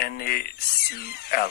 NaCl।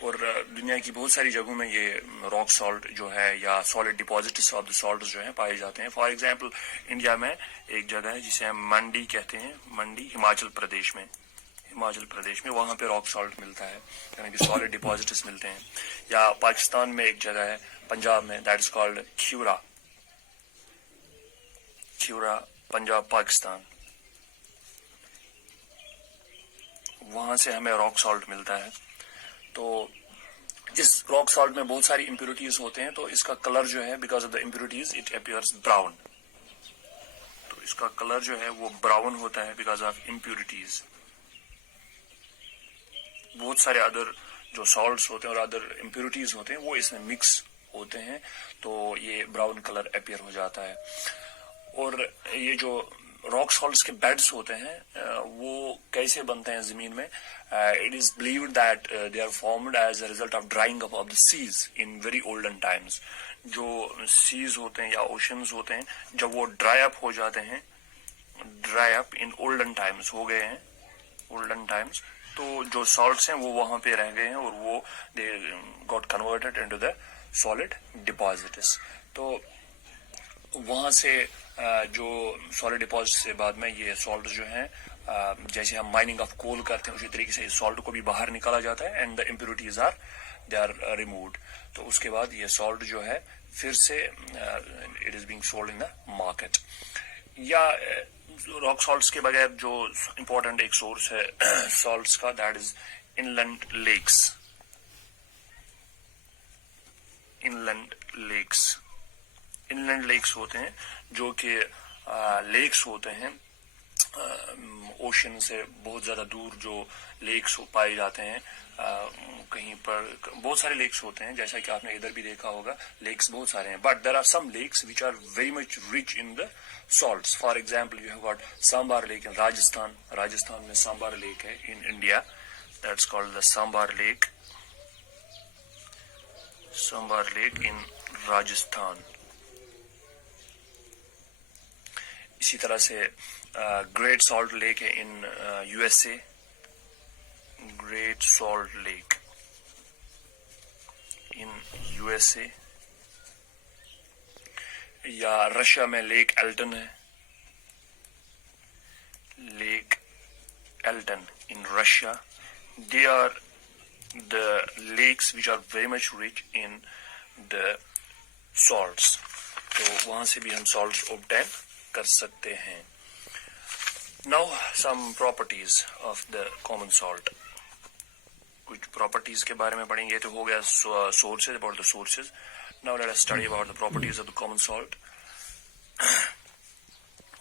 اور دنیا کی بہت ساری جگہوں میں یہ راک سالٹ جو ہے یا solid deposits of the salt جو ہیں پائے جاتے ہیں. فار ایگزامپل انڈیا میں ایک جگہ ہے جسے ہم منڈی کہتے ہیں, منڈی ہماچل پردیش میں, وہاں پہ راک سالٹ ملتا ہے, یعنی کہ سالڈ ڈپازٹس ملتے ہیں. یا پاکستان میں ایک جگہ ہے پنجاب میں, that is called Khewra, Punjab Pakistan, وہاں سے ہمیں راک سالٹ ملتا ہے. تو اس راک سالٹ میں بہت ساری امپیورٹیز ہوتے ہیں, تو اس کا کلر جو ہے because of the impurities it appears brown. تو اس کا کلر جو ہے وہ براؤن ہوتا ہے بیکاز آف امپیورٹیز. بہت سارے ادر جو سالٹس ہوتے ہیں اور ادر امپیورٹیز ہوتے ہیں وہ اس میں مکس ہوتے ہیں, تو یہ براؤن کلر اپیئر ہو جاتا ہے. اور یہ جو راک سالٹس کے بیڈز ہوتے ہیں وہ کیسے بنتے ہیں زمین میں؟ It is believed that they are formed as a result of drying up of the seas in very olden times. جو سیز ہوتے ہیں یا اوشنز ہوتے ہیں, جب وہ ڈرائی اپ ہو جاتے ہیں, ڈرائی اپ ان اولڈن ٹائمز ہو گئے ہیں, اولڈن ٹائمز, تو جو سالٹس ہیں وہ وہاں پہ رہ گئے ہیں اور وہ they got converted into the solid deposits. تو وہاں سے جو سالڈ ڈپازٹ سے بعد میں یہ سالٹ جو ہیں, جیسے ہم مائننگ آف کول کرتے ہیں اسی طریقے سے اس سالٹ کو بھی باہر نکالا جاتا ہے and the impurities they are removed. تو اس کے بعد یہ سالٹ جو ہے پھر سے it is being sold in the market. یا راک سالٹس کے بغیر جو امپورٹنٹ ایک سورس ہے سالٹس کا, دیٹ از انلینڈ لیکس. انلینڈ لیکس ہوتے ہیں جو کہ لیکس ہوتے ہیں اوشن سے بہت زیادہ دور. جو لیکس پائے جاتے ہیں کہیں پر بہت سارے لیکس ہوتے ہیں, جیسا کہ آپ نے ادھر بھی دیکھا ہوگا لیکس بہت سارے ہیں, but there are some lakes which are very much rich in the salts. For example, you have got Sambar Lake in Rajasthan. Rajasthan میں Sambar Lake ہے in India. That's called the Sambar Lake. Sambar Lake in Rajasthan. اسی طرح سے Great Salt Lake ہے in USA. Great Salt Lake in USA. یا Russia میں lake Elton ہے, lake Elton in Russia. They are the lakes which are very much rich in the salts. تو وہاں سے بھی ہم سالٹس اوبٹین کر سکتے ہیں. Now some properties of the common salt. کچھ پراپرٹیز کے بارے میں پڑھیں گے. تو ہو گیا sources, about the sources. Now let us study about the properties of the common salt.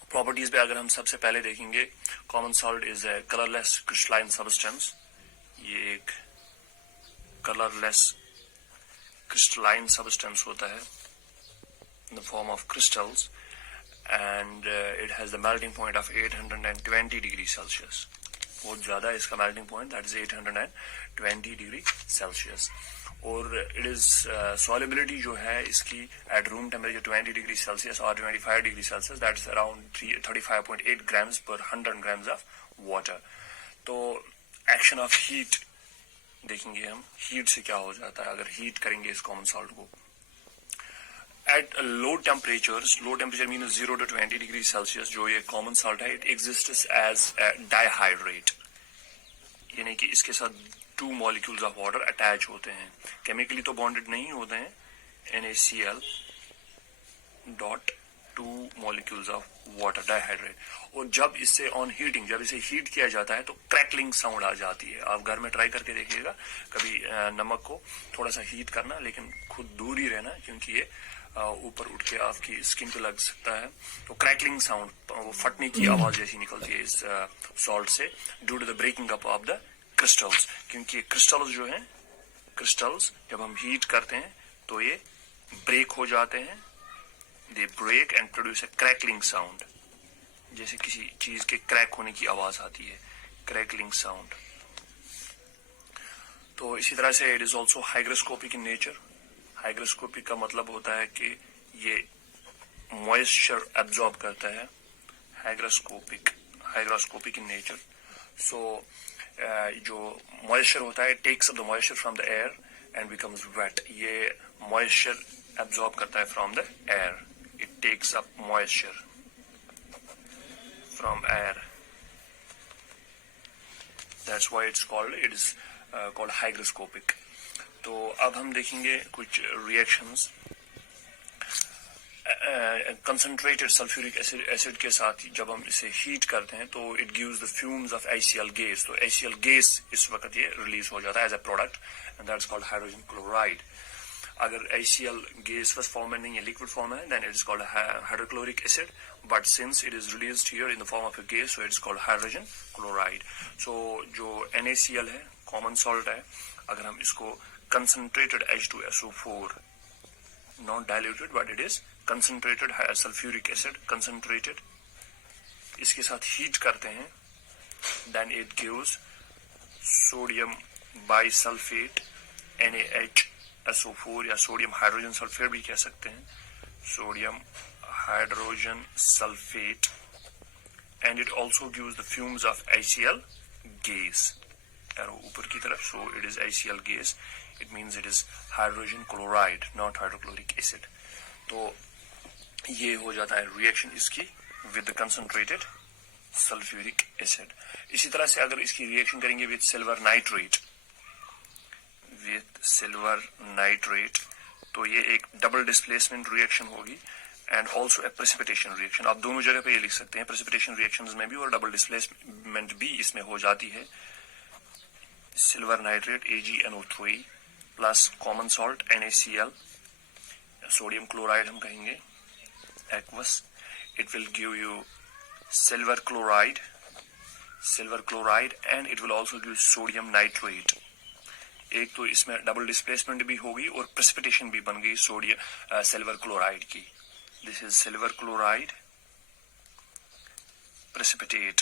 Properties پہ اگر ہم سب سے پہلے دیکھیں گے, common salt is a colorless crystalline substance. یہ ایک colorless crystalline substance ہوتا ہے in the form of crystals, and it has the melting point of 820 degrees Celsius. بہت زیادہ ہے اس کا melting point, that is 820 degree Celsius. اور اٹ از سالبلٹی جو ہے اس کی at room temperature 20 degree Celsius اور 25 degree Celsius, that is around 35.8 grams per 100 grams of water. تو ایکشن آف ہیٹ دیکھیں گے ہم, ہیٹ سے کیا ہو جاتا ہے اگر ہیٹ کریں گے اس کامن سالٹ کو. At low temperature means 0 to 20 degree Celsius جو یہ کامن سالٹ ہے, it exists as dihydrate, یعنی کہ اس کے ساتھ 2 molecules of water اٹیچ ہوتے ہیں. کیمیکلی تو بانڈڈ نہیں ہوتے ہیں, NaCl dot 2 molecules of water ڈائیہائیڈریٹ. اور جب اس سے آن ہیٹنگ, جب اسے ہیٹ کیا جاتا ہے تو کریکلنگ ساؤنڈ آ جاتی ہے. آپ گھر میں ٹرائی کر کے دیکھیے گا کبھی نمک کو تھوڑا سا ہیٹ کرنا, لیکن خود دور ہی رہنا کیونکہ یہ اوپر اٹھ کے آپ کی اسکن پہ لگ سکتا ہے. تو کریکلنگ ساؤنڈ, وہ پھٹنے کی آواز جیسی نکلتی ہے اس سالٹ سے due to the breaking up of the crystals. کیونکہ کرسٹلز جو ہیں, کرسٹلز جب ہم ہیٹ کرتے ہیں تو یہ بریک ہو جاتے ہیں, they break and produce a crackling sound, جیسے کسی چیز کے کریک ہونے کی آواز آتی ہے, کریکلنگ ساؤنڈ. تو اسی طرح سے it is also hygroscopic in nature. Hygroscopic کا مطلب ہوتا ہے کہ یہ موئسچر ایبزارب کرتا ہے. ہائیگروسکوپک ان نیچر. سو جو moisture ہوتا ہے takes up the moisture from the air and becomes wet. یہ moisture absorb کرتا ہے from the air. It takes up moisture from air. That's why it's called, it is called hygroscopic. تو اب ہم دیکھیں گے کچھ reactions. کنسنٹریٹڈ سلفیورک ایسڈ کے ساتھ جب ہم اسے ہیٹ کرتے ہیں تو it gives the fumes of HCl gas. تو HCl گیس اس وقت یہ ریلیز ہو جاتا ہے as a product and that's called hydrogen chloride. اگر HCl گیس بس فارم میں نہیں ہے, لکوڈ فارم ہے, then it is called hydrochloric acid, but since it is released here in the form of a gas so it is called hydrogen chloride. So جو NaCl ہے, common salt ہے, اگر ہم اس کو concentrated H2SO4 not diluted but it is concentrated sulfuric acid concentrated, اس کے ساتھ heat کرتے ہیں, then it gives sodium bisulfate NaHSO4 یا sodium hydrogen sulfate بھی کہہ سکتے ہیں, sodium hydrogen sulfate, and it also gives the fumes of HCl gas. اوپر کی طرف, so it is HCl gas, it means it is hydrogen chloride not hydrochloric acid. تو یہ ہو جاتا ہے ریئیکشن اس کی with the concentrated sulfuric acid. اسی طرح سے اگر اس کی ریئیکشن کریں گے with silver nitrate تو یہ ایک ڈبل ڈسپلیسمنٹ ریئیکشن ہوگی اینڈ آلسو اے پریسپیٹیشن ریئیکشن. آپ دونوں جگہ پہ یہ لکھ سکتے ہیں, پریسپیٹیشن ریئیکشنز میں بھی اور ڈبل ڈسپلیسمنٹ بھی اس میں ہو جاتی ہے. Silver nitrate AgNO3 plus common salt NaCl, sodium chloride ہم کہیں گے aqueous, it will give you silver chloride and it will also give sodium nitrate. ایک تو اس میں ڈبل ڈسپلیسمنٹ بھی ہوگی اور پریسپیٹیشن بھی بن گئی سلور کلورائڈ کی. This is silver chloride precipitate,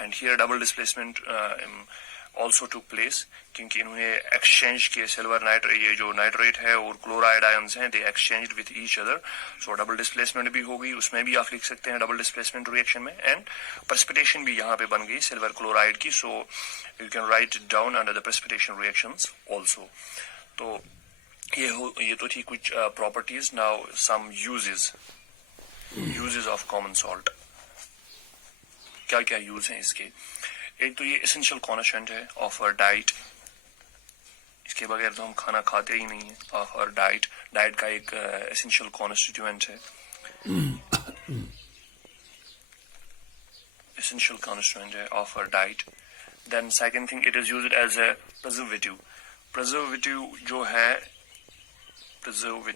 and here double displacement also took place کیونکہ انہوں نے ایکسچینج کیے سلور نائٹریٹ, یہ جو نائٹریٹ ہے اور کلورائڈ آئنز ہیں, they exchanged with each other, so double displacement بھی ہوگی, اس میں بھی آپ لکھ سکتے ہیں ڈبل ڈسپلیسمنٹ ریئیکشن میں, اینڈ پریسپیٹیشن بھی یہاں پہ بن گئی سلور کلورائڈ کی, so you can write it down under the precipitation reactions also. تو یہ تو تھی کچھ properties. Now some uses of common salt. کیا کیا یوز ہیں اس کے؟ ایک تو یہ اسینشیل کانسٹیٹوئنٹ ہے آف اور ڈائٹ, اس کے بغیر تو ہم کھانا کھاتے ہی نہیں ہیں. آف اور ڈائٹ کا ایک اسینشیل کانسٹیٹوئنٹ ہے, essential constituent of our diet. Then second thing, it is used as a preservative. Preservative جو ہے preserve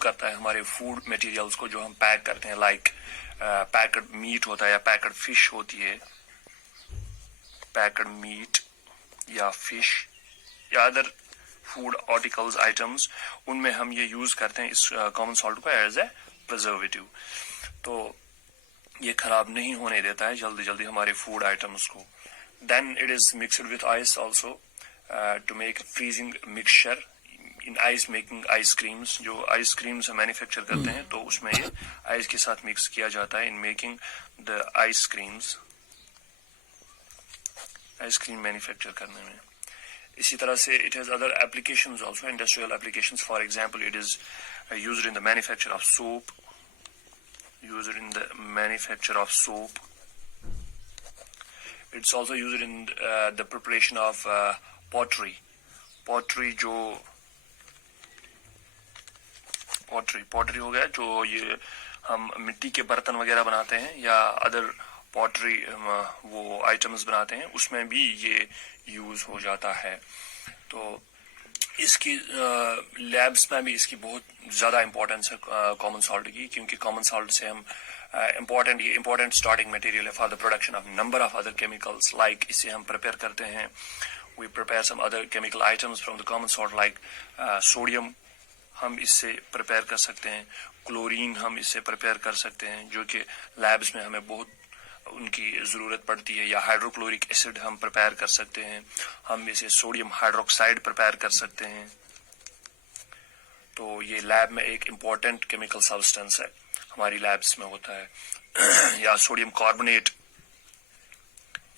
کرتا ہے ہمارے فوڈ میٹیریلز کو جو ہم پیک کرتے ہیں, لائک پیکڈ میٹ ہوتا ہے یا پیکڈ فش ہوتی ہے, پیکڈ میٹ یا فش یا ادر فوڈ آرٹیکلز آئٹمس, ان میں ہم یہ یوز کرتے ہیں اس کامن سالٹ کو ایز اے پرزرویٹو. تو یہ خراب نہیں ہونے دیتا ہے جلدی ہمارے فوڈ آئٹمس کو. Then it is mixed with ice also to make freezing mixture in ice making ice creams. جو آئس کریمس ہم مینوفیکچر کرتے ہیں تو اس میں یہ آئس کے ساتھ مکس کیا جاتا ہے in making the ice creams, ice cream manufacture کرنے میں. اسی طرح سے it has other applications also, industrial applications. For example it is used in the manufacture of soap, it's also used in the preparation of pottery جو pottery ہو گیا, جو یہ ہم مٹی کے برتن وغیرہ بناتے ہیں یا ادر pottery وہ آئٹمز بناتے ہیں, اس میں بھی یہ یوز ہو جاتا ہے. تو اس کی لیبس میں بھی اس کی بہت زیادہ امپورٹنس ہے کامن سالٹ کی, کیونکہ کامن سالٹ سے ہم امپورٹنٹ اسٹارٹنگ مٹیریل ہے for the production of number of other chemicals. Like اس سے ہم پریپیئر کرتے ہیں, we prepare some other chemical items from the common salt, like sodium ہم اس سے پریپیئر کر سکتے ہیں, کلورین ہم اس سے پریپیئر کر سکتے ہیں جو کہ لیبس میں ہمیں بہت ان کی ضرورت پڑتی ہے, یا ہائیڈروکلورک ایسڈ ہم پریپیئر کر سکتے ہیں, ہم اسے سوڈیم ہائیڈروکسائڈ پریپیئر کر سکتے ہیں. تو یہ لیب میں ایک امپورٹنٹ کیمیکل سبسٹنس ہے, ہماری لیبس میں ہوتا ہے. یا sodium carbonate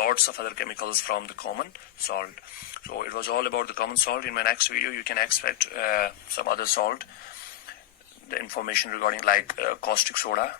lots of other chemicals from the common salt. So it was all about the common salt. In my next video you can expect some other salt, the information regarding like caustic soda,